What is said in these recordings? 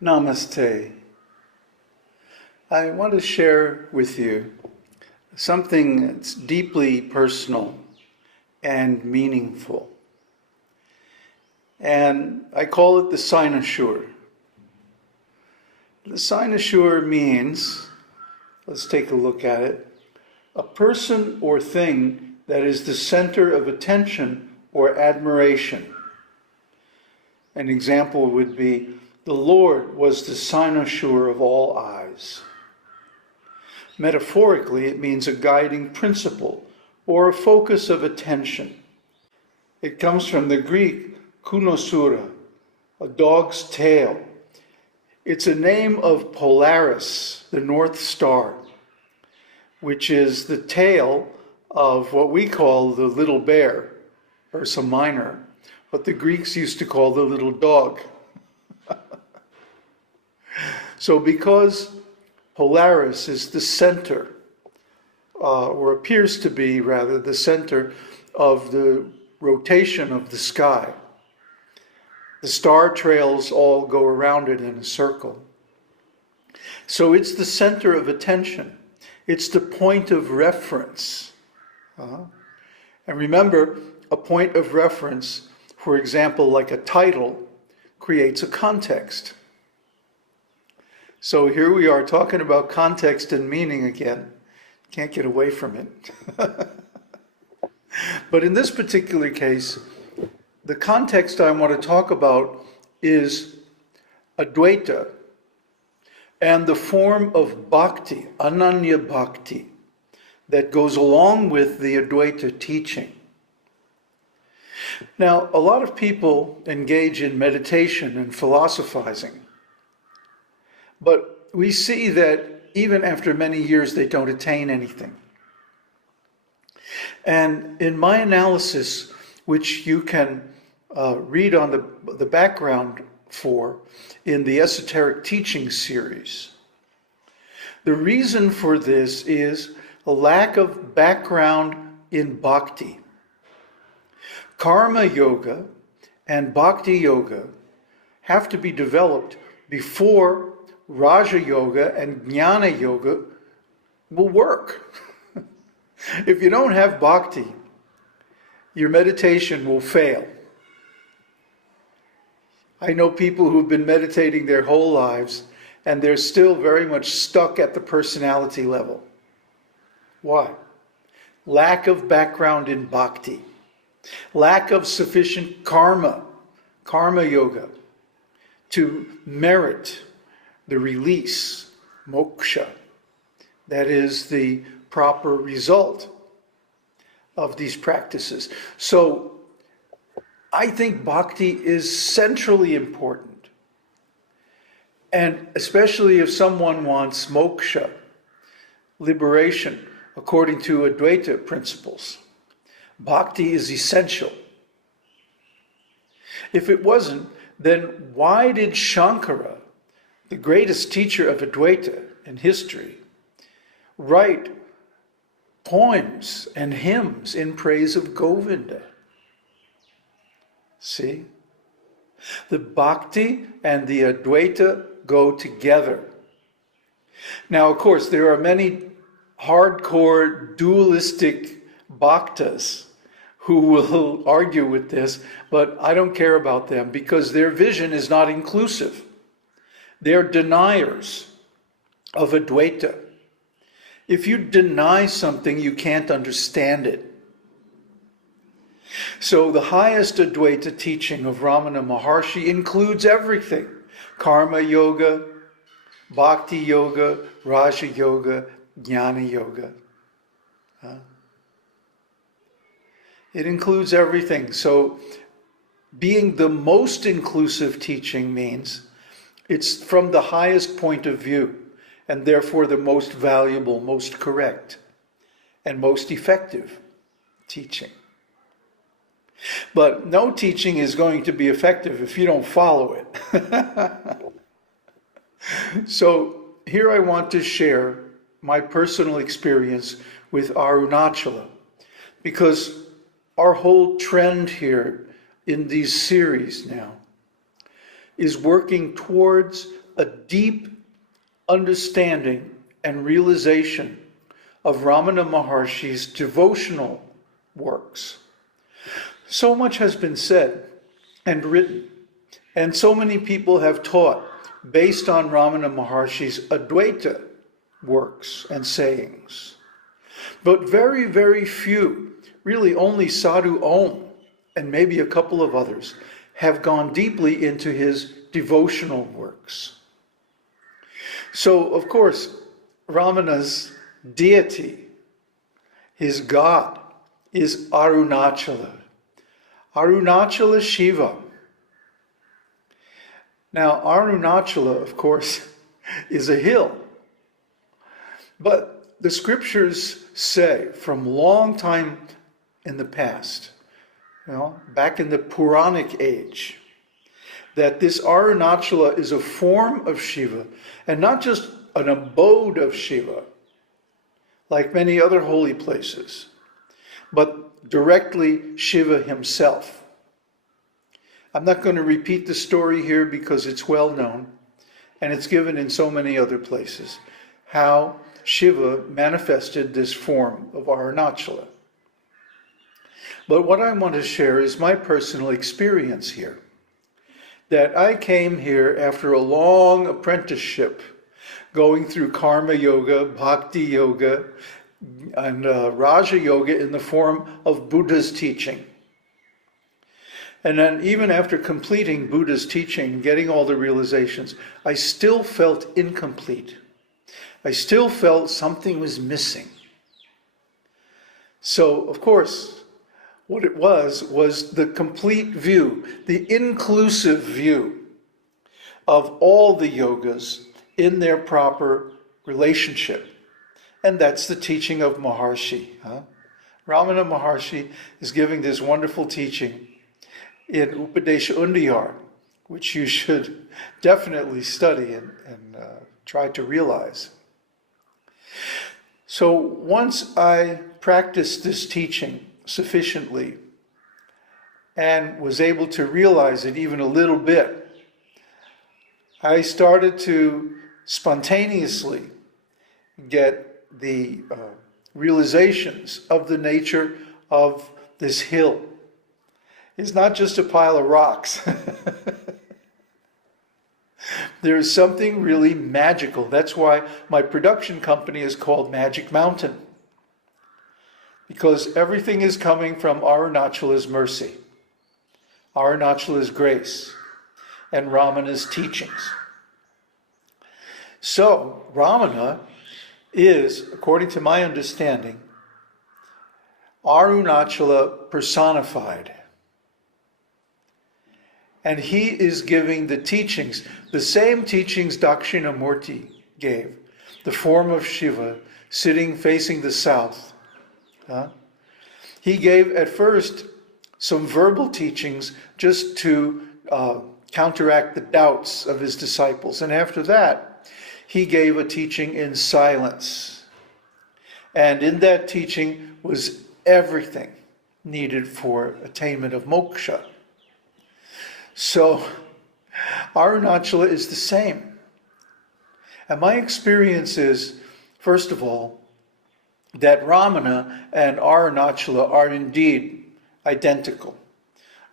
Namaste. I want to share with you something that's deeply personal and meaningful. And I call it the Cynosure. The Cynosure means, let's take a look at it, a person or thing that is the center of attention or admiration. An example would be, the Lord was the cynosure of all eyes. Metaphorically, it means a guiding principle or a focus of attention. It comes from the Greek kυνοσούρα, a dog's tail. It's a name of Polaris, the North Star, which is the tail of what we call the little bear, Ursa Minor, what the Greeks used to call the little dog. So because Polaris is the center, or appears to be rather the center of the rotation of the sky, the star trails all go around it in a circle. So it's the center of attention. It's the point of reference. And remember, a point of reference, for example, like a title, creates a context. So here we are talking about context and meaning again. Can't get away from it. But in this particular case, the context I want to talk about is Advaita and the form of bhakti, Ananya-Bhakti, that goes along with the Advaita teaching. Now, a lot of people engage in meditation and philosophizing, but we see that even after many years, they don't attain anything. And in my analysis, which you can read on the background for in the Esoteric Teaching series, the reason for this is a lack of background in bhakti. Karma yoga and bhakti-yoga have to be developed before raja-yoga and jñāṇa-yoga will work. If you don't have bhakti, your meditation will fail. I know people who've been meditating their whole lives and they're still very much stuck at the personality level. Why? Lack of background in bhakti. Lack of sufficient karma yoga, to merit the release, moksha, that is the proper result of these practices. So I think bhakti is centrally important. And especially if someone wants moksha, liberation, according to Advaita principles, bhakti is essential. If it wasn't, then why did Shankara, the greatest teacher of Advaita in history, write poems and hymns in praise of Govinda? See? The bhakti and the Advaita go together. Now, of course, there are many hardcore dualistic bhaktas who will argue with this, but I don't care about them because their vision is not inclusive. They're deniers of Advaita. If you deny something, you can't understand it. So the highest Advaita teaching of Rāmaṇa Mahārṣi includes everything. Karma yoga, bhakti yoga, raja-yoga, jñāṇa-yoga. It includes everything. So being the most inclusive teaching means it's from the highest point of view, and therefore the most valuable, most correct, and most effective teaching. But no teaching is going to be effective if you don't follow it. So here I want to share my personal experience with Aruṇāchala, because our whole trend here in these series now is working towards a deep understanding and realization of Rāmaṇa Mahārṣi's devotional works. So much has been said and written, and so many people have taught based on Rāmaṇa Mahārṣi's Advaita works and sayings. But very, very few, really only Sādhu Oṁ and maybe a couple of others, have gone deeply into his devotional works. So, of course, Ramana's deity, his God, is Aruṇāchala. Aruṇāchala-Śiva. Now, Aruṇāchala, of course, is a hill. But the scriptures say from long time in the past, back in the Puranic age, that this Aruṇāchala is a form of Shiva, and not just an abode of Shiva, like many other holy places, but directly Shiva himself. I'm not going to repeat the story here because it's well known, and it's given in so many other places, how Shiva manifested this form of Aruṇāchala. But what I want to share is my personal experience here. That I came here after a long apprenticeship, going through karma yoga, bhakti-yoga, and raja-yoga in the form of Buddha's teaching. And then even after completing Buddha's teaching, getting all the realizations, I still felt incomplete. I still felt something was missing. So, of course, what it was the complete view, the inclusive view of all the yogas in their proper relationship. And that's the teaching of Mahārṣi. Rāmaṇa Mahārṣi is giving this wonderful teaching in Upadesha Undiyar, which you should definitely study and try to realize. So once I practiced this teaching sufficiently and was able to realize it even a little bit, I started to spontaneously get the realizations of the nature of this hill. It's not just a pile of rocks. There's something really magical. That's why my production company is called Magic Mountain. Because everything is coming from Aruṇācala's mercy, Aruṇācala's grace, and Ramana's teachings. So, Rāmaṇa is, according to my understanding, Aruṇāchala personified. And he is giving the teachings, the same teachings Dakshinamurti gave, the form of Shiva, sitting facing the south. He gave at first some verbal teachings just to counteract the doubts of his disciples. And after that, he gave a teaching in silence. And in that teaching was everything needed for attainment of moksha. So, Aruṇāchala is the same. And my experience is, first of all, that Rāmaṇa and Aruṇāchala are indeed identical.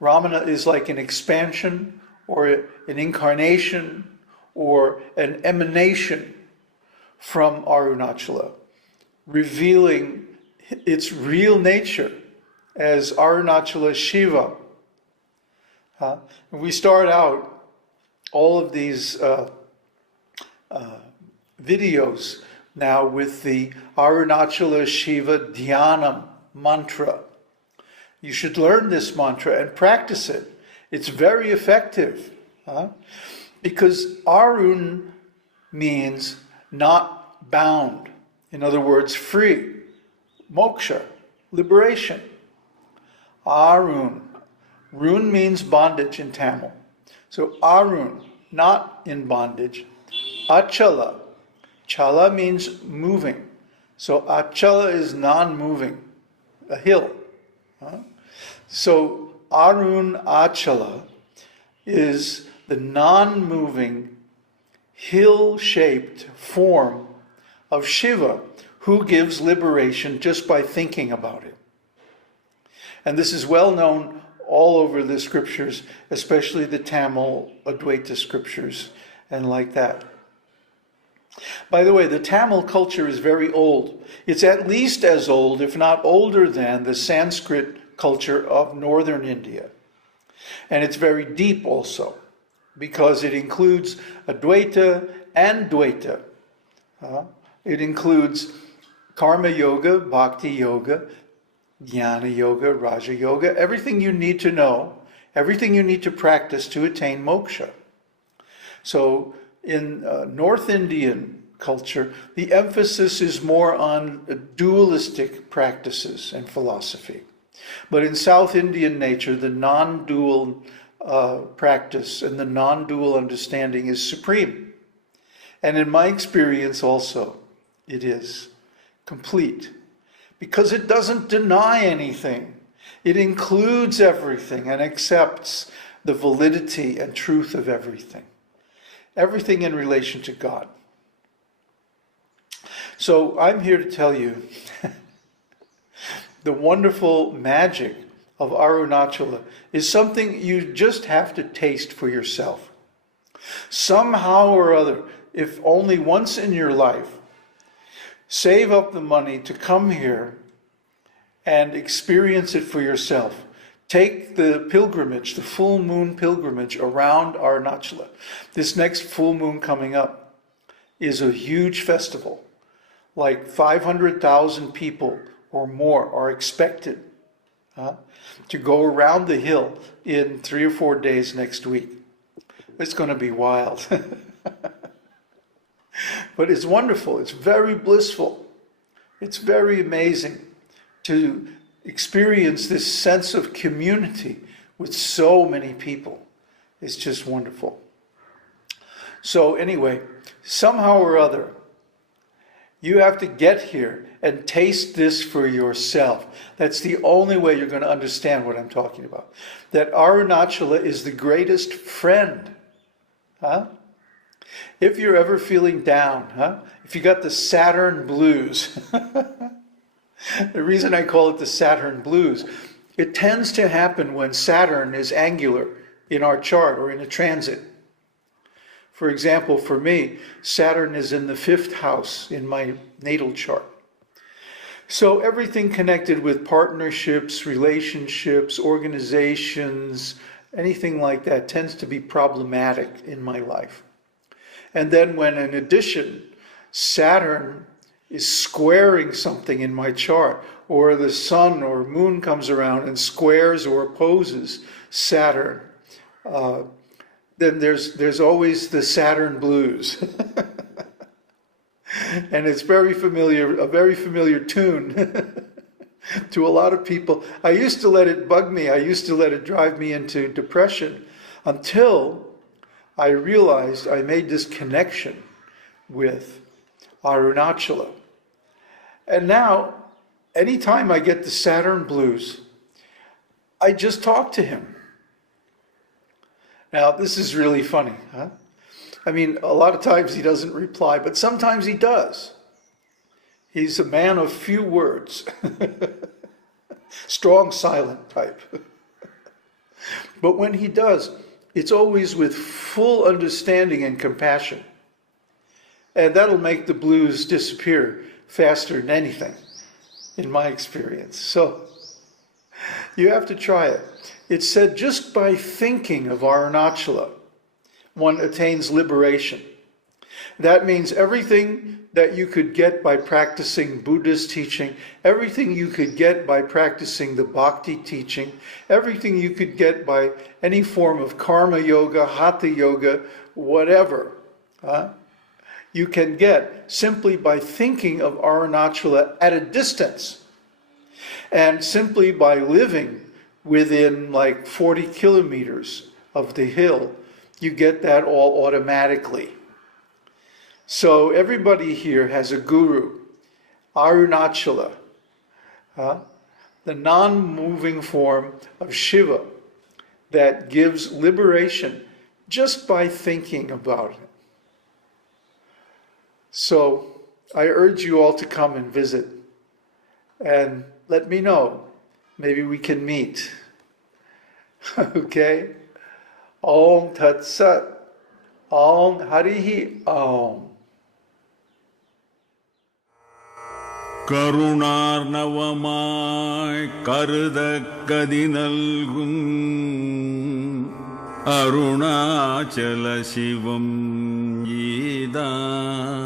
Rāmaṇa is like an expansion or an incarnation or an emanation from Aruṇāchala, revealing its real nature as Aruṇāchala-Śiva. We start out all of these videos now with the Aruṇāchala-Śiva Dhyana mantra. You should learn this mantra and practice it. It's very effective. Because Arun means not bound. In other words, free. Moksha, liberation. Arun. Run means bondage in Tamil. So Arun, not in bondage. Achala. Chala means moving. So Achala is non-moving, a hill. So Aruṇāchala is the non-moving hill-shaped form of Shiva, who gives liberation just by thinking about it. And this is well known all over the scriptures, especially the Tamil Advaita scriptures and like that. By the way, the Tamil culture is very old. It's at least as old, if not older than, the Sanskrit culture of northern India. And it's very deep also, because it includes Advaita and Dvaita. It includes karma yoga, bhakti-yoga, jñāṇa-yoga, rāja-yoga, everything you need to know, everything you need to practice to attain moksha. So in North Indian culture, the emphasis is more on dualistic practices and philosophy. But in South Indian nature, the non-dual practice and the non-dual understanding is supreme. And in my experience also, it is complete. Because it doesn't deny anything. It includes everything and accepts the validity and truth of everything. Everything in relation to God. So I'm here to tell you the wonderful magic of Aruṇāchala is something you just have to taste for yourself. Somehow or other, if only once in your life, save up the money to come here and experience it for yourself. Take the pilgrimage, the full moon pilgrimage around Aruṇāchala. This next full moon coming up is a huge festival. Like 500,000 people or more are expected to go around the hill in 3 or 4 days next week. It's going to be wild. But it's wonderful. It's very blissful. It's very amazing to experience this sense of community with so many people. It's just wonderful. So anyway, somehow or other, you have to get here and taste this for yourself. That's the only way you're going to understand what I'm talking about. That Aruṇāchala is the greatest friend. If you're ever feeling down, if you got the Saturn blues, the reason I call it the Saturn blues, it tends to happen when Saturn is angular in our chart or in a transit. For example, for me, Saturn is in the 5th house in my natal chart. So everything connected with partnerships, relationships, organizations, anything like that tends to be problematic in my life. And then when, in addition, Saturn is squaring something in my chart, or the sun or moon comes around and squares or opposes Saturn, then there's always the Saturn blues. And it's a very familiar tune to a lot of people. I used to let it bug me. I used to let it drive me into depression until I realized I made this connection with Aruṇāchala. And now, anytime I get the Saturn blues, I just talk to him. Now, this is really funny, I mean, a lot of times he doesn't reply, but sometimes he does. He's a man of few words. Strong, silent type. But when he does, it's always with full understanding and compassion. And that'll make the blues disappear faster than anything, in my experience. So, you have to try it. It's said just by thinking of Aruṇāchala, one attains liberation. That means everything that you could get by practicing Buddha's teaching, everything you could get by practicing the Bhakti teaching, everything you could get by any form of karma yoga, hatha yoga, whatever, you can get simply by thinking of Aruṇāchala at a distance, and simply by living within like 40 kilometers of the hill. You get that all automatically. So everybody here has a guru, Aruṇāchala, the non-moving form of Shiva that gives liberation just by thinking about it. So I urge you all to come and visit and let me know. Maybe we can meet. Okay? Om Tat Sat. Om Harihi Om. கருணார்ணவமாய் கருதக்கதி நல்கும் அருணாச்சல சிவம் ஈதான்